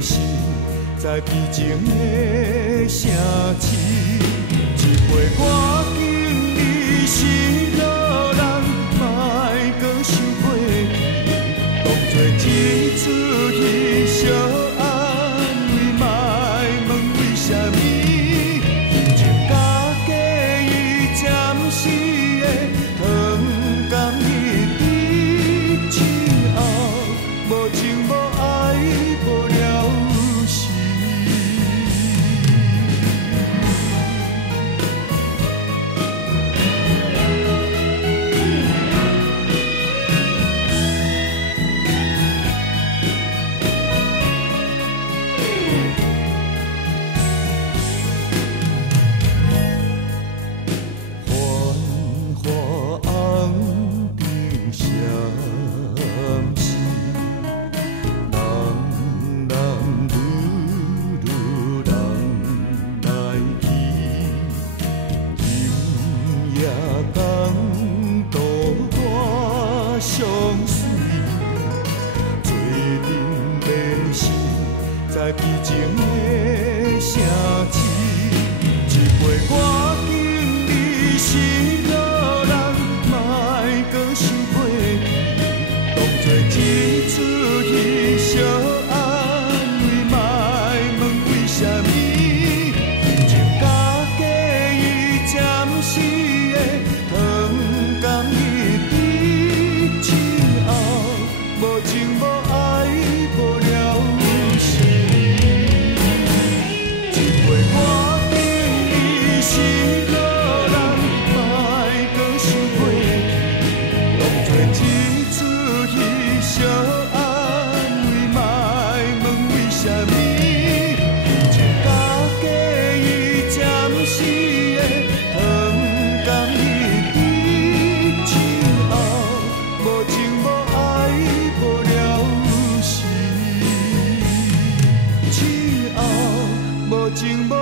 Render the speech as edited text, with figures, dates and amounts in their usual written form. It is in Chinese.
心，在悲情的城市，一杯我敬你是路人，莫搁想过去，当作一出戏小安慰，莫问为什么，情甲假意暂时的糖甘蜜甜，之后无情无爱无了时。繁华红尘相思，人人女女人来去，今夜共度我相随，做阵迷思，在悲情的城市，一杯我敬你是路人，莫搁想过去，当作一出戏小安慰，莫问为什么，情甲假意暂时的糖甘蜜甜，之后无情无爱无了时。一杯我敬你是路人，莫搁想过去，当作一出戏小安慰，莫问为什么，情甲假意暂时的糖甘蜜甜，之后无情无爱无了时，之后无情无